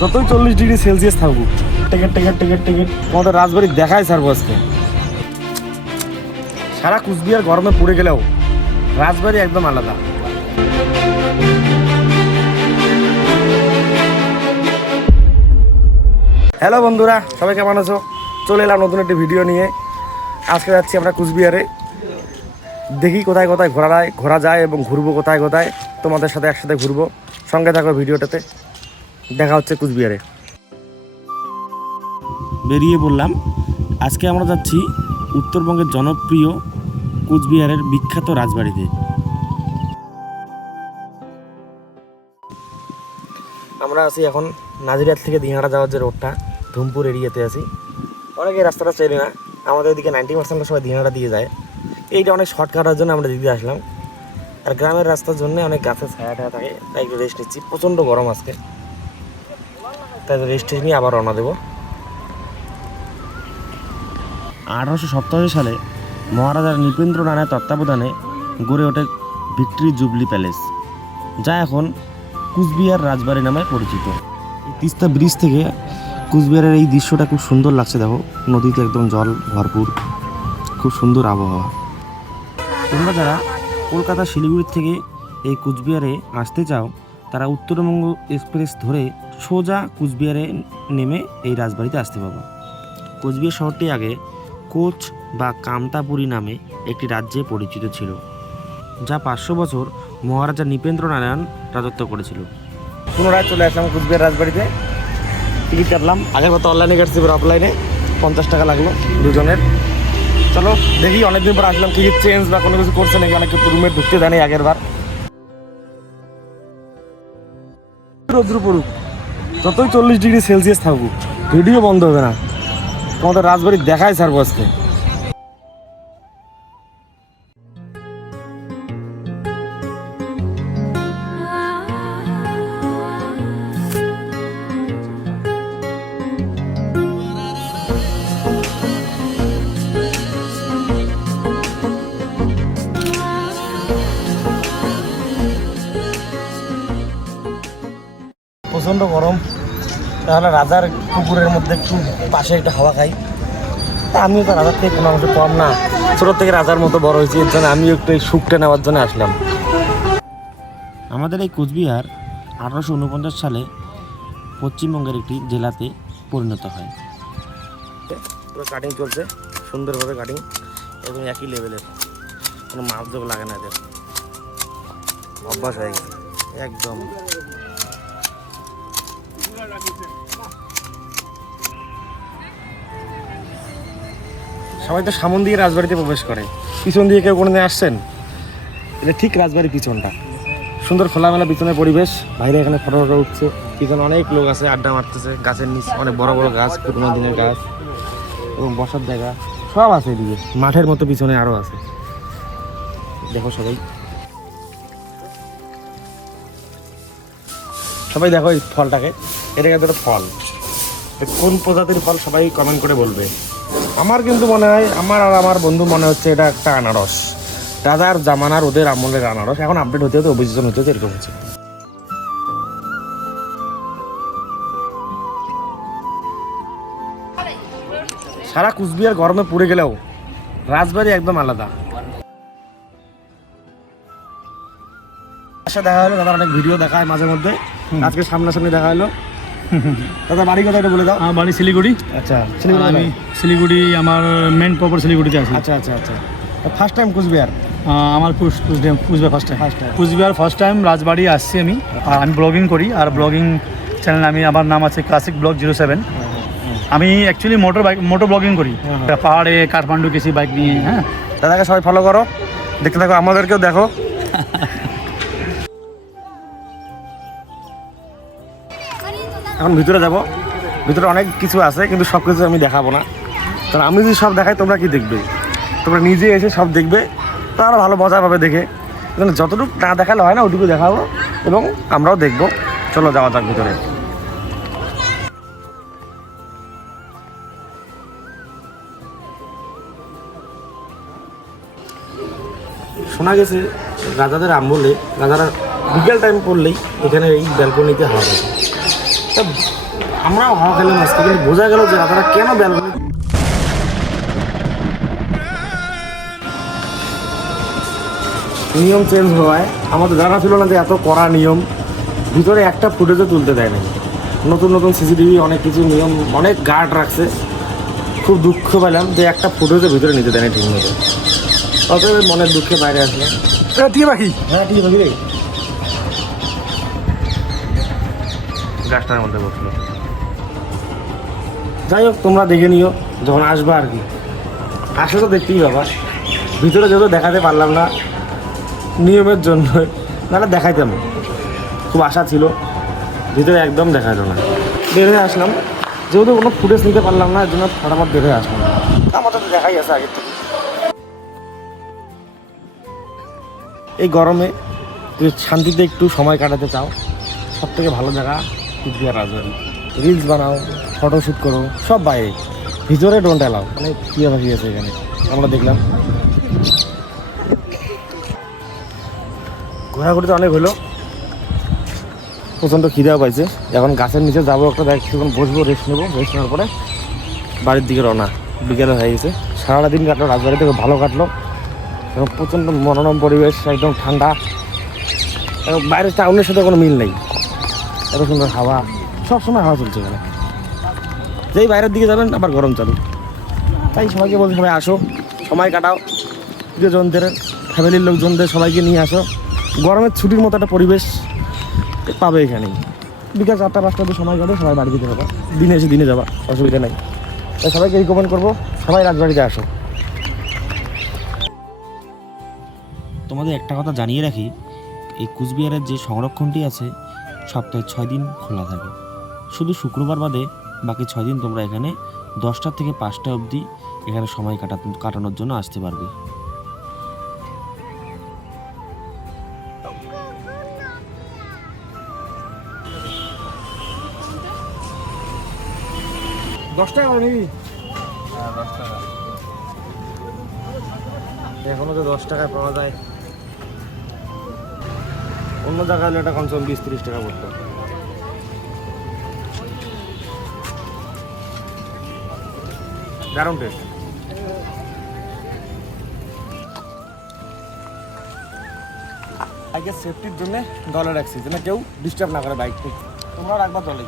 যতই চল্লিশ degree celsius থাকুক, টিকিট টিকিট টিকিট টিকিট, তোমাদের রাজবাড়ি দেখাই ছাড়বো আজকে সারা কুচবিহার গরমে পড়ে গেলেও রাজবাড়ি একদম আলাদা। হ্যালো বন্ধুরা, সবাই কেমন আছো? চলে এলাম নতুন একটি ভিডিও নিয়ে। আজকে যাচ্ছি আমরা কুচবিহারে। দেখি কোথায় কোথায় ঘোরা যায় ঘোরা যায় এবং ঘুরবো কোথায় কোথায়। তোমাদের সাথে একসাথে ঘুরবো। সঙ্গে থাকো ভিডিওটাতে। দেখা হচ্ছে কুচবিহারে। বেরিয়ে বললাম আজকে আমরা যাচ্ছি উত্তরবঙ্গের জনপ্রিয় কুচবিহারের বিখ্যাত রাজবাড়িতে। আমরা আছি এখন নাজিরাত থেকে দিনহাটা যাওয়ার যে রোডটা ধুমপুর এরিয়াতে আছি। অনেকে রাস্তাটা চেনে না আমাদের এদিকে নাইনটি পার্সেন্ট সবাই দিনহাটা দিয়ে যায়। এইটা অনেক শর্টকাটের জন্য আমরা দিকে আসলাম। আর গ্রামের রাস্তার জন্য অনেক গাছের ছায়া টায়া থাকে তাই একটু রেস্ট নিচ্ছি। প্রচণ্ড গরম আজকে। তাই রেস্ট নিয়ে আবার রওনা দেব। আঠারোশো সপ্তাশি সালে মহারাজা নৃপেন্দ্র রানার তত্ত্বাবধানে গড়ে ওঠে ভিক্টরি জুবলি প্যালেস, যা এখন কুচবিহার রাজবাড়ি নামে পরিচিত। তিস্তা ব্রিজ থেকে কুচবিহারের এই দৃশ্যটা খুব সুন্দর লাগছে দেখো। নদীতে একদম জল ভরপুর, খুব সুন্দর আবহাওয়া। তোমরা যারা কলকাতা শিলিগুড়ি থেকে এই কুচবিহারে আসতে চাও, তারা উত্তরবঙ্গ এক্সপ্রেস ধরে সোজা কুচবিহারে নেমে এই রাজবাড়িতে আসতে পারবে। কোচবিহার শহরটি আগে কোচ বা কামতাপুরী নামে একটি রাজ্যে পরিচিত ছিল, যা পাঁচশো বছর মহারাজা নৃপেন্দ্র নারায়ণ রাজত্ব করেছিল। পুনরায় চলে আসলাম কুচবিহার রাজবাড়িতে। টিকিট কাটলাম। আগের মতো অনলাইনে কাটছি এবার অফলাইনে পঞ্চাশ টাকা লাগল দুজনের। চলো, দেখি অনেকদিন পর আসলাম টিকিট চেঞ্জ বা কোনো কিছু করছে নাকি? অনেক রুমে ঢুকতে দেয়নি আগের বার। পড়ুক। যতই চল্লিশ ডিগ্রি সেলসিয়াস থাকুক, ভিডিও বন্ধ হবে না। তোমাদের রাজবাড়ি দেখাই ছাড়বো আজকে। প্রচণ্ড গরম। তাহলে রাজার কুকুরের মধ্যে একটু পাশে একটু হাওয়া খাই। তা আমিও তো রাজার থেকে কোনো অংশ কম না। ছোটো থেকে রাজার মতো বড় হয়েছি এর জন্য আমিও একটু এই সুখটা নেওয়ার জন্য আসলাম। আমাদের এই কোচবিহার আঠারোশো উনপঞ্চাশ সালে পশ্চিমবঙ্গের একটি জেলাতে পরিণত হয়। পুরো কাটিং চলছে সুন্দরভাবে কাটিং এবং একই লেভেলের কোনো মাপ যোগ লাগে না এদের। অভ্যাস হয়ে গেছে। একদম। সবাই তো সামন দিয়ে রাজবাড়িতে প্রবেশ করে। পিছন দিয়ে কেউ কোনোদিন আসছেন? এটা ঠিক রাজবাড়ির পিছনটা। সুন্দর খোলামেলা পিছনের পরিবেশ। বাইরে এখানে ফটো ফটো উঠছে। পিছনে অনেক লোক আছে, আড্ডা মারতেছে। গাছের নিচ, অনেক বড় বড় গাছ, পুরোনো দিনের গাছ এবং বসার জায়গা। সব আছে এদিকে। মাঠের মতো পিছনে আরও আছে। দেখো সবাই। সবাই দেখো এই ফলটাকে। এটা কিন্তু একটা ফল। কোন প্রজাতির ফল সবাই কমেন্ট করে বলবে। আমার কিন্তু মনে হয় আমার আর আমার বন্ধু মনে হচ্ছে এটা একটা আনারস। দাদার জামানার ওদের আমলের আনারস। এখন আপডেট হতে হতে অভিযোজন হতে হতে এরকম হচ্ছে। সারা কুচবিহার গরমে পড়ে গেলেও রাজবাড়ি একদম আলাদা। আচ্ছা দেখা হলো। দাদার অনেক ভিডিও দেখায় মাঝে মধ্যে। আজকে সামনাসামনি দেখা হলো। দাদা বাড়ি কথা একটু বলে দাও। আমার বাড়ি শিলিগুড়ি। আচ্ছা আর আমি শিলিগুড়ি আমার মেন প্রপার শিলিগুড়িতে আছি। আচ্ছা আচ্ছা আচ্ছা। First time Cooch Behar? আমার কুচ- Cooch Behar first time First time. Cooch Behar first time Rajbari আসছি আমি। আর আমি ব্লগিং করি আর ব্লগিং চ্যানেল আমি আমার নাম আছে ক্লাসিক ব্লগ জিরো সেভেন আমি actually motor bike motor blogging করি। হ্যাঁ, পাহাড়ে কাঠমান্ডু গেছি বাইক নিয়ে হ্যাঁ। দাদাকে সবাই ফলো করো। দেখতে থাকো আমাদেরকেও দেখো। এখন ভিতরে যাব। ভিতরে অনেক কিছু আছে, কিন্তু সব কিছু আমি দেখাবো না। কারণ আমি যদি সব দেখাই, তোমরা কি দেখবে? তোমরা নিজে এসে সব দেখবে, তো আরও ভালো মজা পাবে দেখে। যতটুকু না দেখালে হয় না, ওটুকু দেখাবো এবং আমরাও দেখব। চলো যাওয়া যাক ভিতরে। শোনা গেছে, রাজাদের আমলে রাজারা বিকেল টাইম পড়লেই এখানে এই ব্যালকনিতে হাওয়া থাকে আমরাও হাওয়া খেলাম আজকে। কিন্তু বোঝা গেল যে তারা কেন ব্যালকনি নিয়ম চেঞ্জ হওয়ায় আমাদের জানা ছিল না যে এত কড়া নিয়ম। ভিতরে একটা ফুটেজও তুলতে দেয় না নতুন নতুন সিসিটিভি অনেক কিছু নিয়ম অনেক গার্ড রাখছে। খুব দুঃখ পেলাম যে একটা ফুটেজের ভিতরে নিতে দেয় না ঠিক মতো। অতএব মনের দুঃখে বাইরে আসলাম। পাখি। হ্যাঁ ঠিক আছে রে। গাছটার মধ্যে বসল। যাই হোক, তোমরা দেখে নিও, যখন আসবা আর কি। আসলে তো দেখতেই বাবা ভিতরে যেহেতু দেখাতে পারলাম না, নিয়মের জন্য। নাহলে দেখাইতাম খুব আশা ছিল, ভিতরে একদম দেখাইলো না। বের হয়ে আসলাম। যেহেতু কোনো ফুটেজ নিতে পারলাম না, এর জন্য ফটাফট বের হয়ে আসলাম। আমাদের তো দেখাই আছে আগের থেকে। এই গরমে, যদি শান্তিতে একটু সময় কাটাতে চাও সব থেকে ভালো জায়গা রাজবাড়ি রিলস বানাও ফটোশ্যুট করো, সব বাইরে। ভিতরে ডোন্ট অ্যালাও মানে টিয়া পাখি আছে এখানে? আমরা দেখলাম। ঘোরাঘুরি তো অনেক হলো। প্রচণ্ড খিদেও পাইছে। এখন গাছের নিচে যাব একটা, দেখ কিছুক্ষণ বসবো রেস্ট নেব। রেস্ট নেওয়ার পরে বাড়ির দিকে রওনা। বিকেলে হয়ে গেছে। সারাটা দিন কাটলো, রাজবাড়িতে খুব ভালো কাটলো। এবং প্রচণ্ড মনোরম পরিবেশ, একদম ঠান্ডা। এবং বাইরের টাউনের সাথে কোনো মিল নেই। এত সুন্দর হাওয়া সব সময় হাওয়া চলছে এখানে। যেই বাইরের দিকে যাবেন, আবার গরম চালু। তাই সবাইকে বলছি, সবাই আসো, সময় কাটাও। প্রিয়জনদের, ফ্যামিলির লোকজনদের সবাইকে নিয়ে আসো। গরমের ছুটির মতো একটা পরিবেশ পাবে এখানেই। বিকাল চারটা, পাঁচটা সময় কাটে, সবাই বাড়ি যেতে পারবা। দিনে এসে দিনে যাবা, অসুবিধা নেই। তাই সবাইকে রিকমেন্ড করব, সবাই রাজবাড়িতে আসো। তোমাদের একটা কথা জানিয়ে রাখি, এই কুচবিহারের যে সংরক্ষণটি আছে সপ্তাহে ছয় দিন খোলা থাকে। শুধু শুক্রবার বাদে বাকি ছয় দিন তোমরা এখানে দশটা থেকে পাঁচটা অবধি এখানে সময় কাটা কাটানোর জন্য আসতে পারবে। দশ টাকা নিবি? এখনও তো দশ টাকায় পাওয়া যায়। অন্য জায়গায় হলে এটা কমসে কম বিশ তিরিশ টাকা পড়তো। দারুণ টেস্ট বাইকের সেফটির জন্য দলে রাখছি যেন কেউ ডিস্টার্ব না করে বাইকটি তোমরা রাখবা দলে